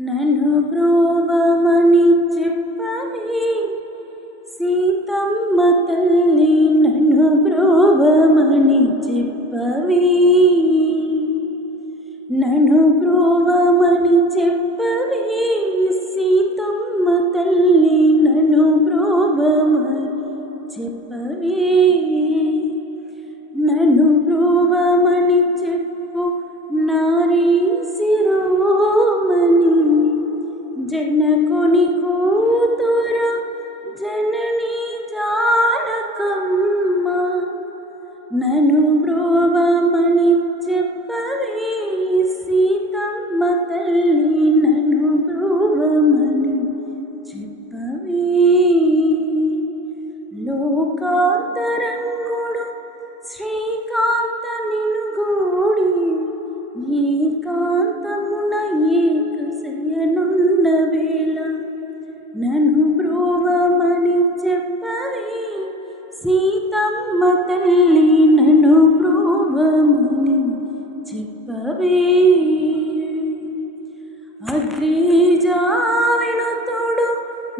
నన్ను బ్రోవమని చెప్పవే సీతమ్మ తల్లి, నన్ను బ్రోవమని చెప్పవే, నన్ను బ్రోవమని చెప్పవే సీతమ్మ తల్లి, నన్ను బ్రోవమని చెప్పవే, నన్ను బ్రోవమని చెప్పు నారీ శిరోమణి, జనకుని కూతుర జనని జానకమ్మ, నన్ను బ్రోవమని చెప్పవే సీతమ్మ తల్లి, నన్ను బ్రోవమని చెప్పవే. లోకాంతరంగుడు శ్రీకాంత నిన్ను గూడి ఏకాంతమున ఏకశయనున్న వేళ, నన్ను బ్రోవమని చెప్పవే సీతమ్మ తల్లి, నన్ను బ్రోవమని చెప్పవే. అగ్రీజావినుతుడు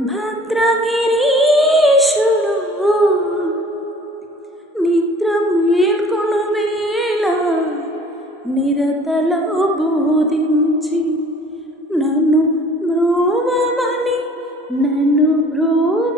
భద్రగిరీశుడు నిద్ర మేల్కొను వేళ నిరతలో బోధించి, నన్ను బ్రోవమని, నన్ను బ్రోవ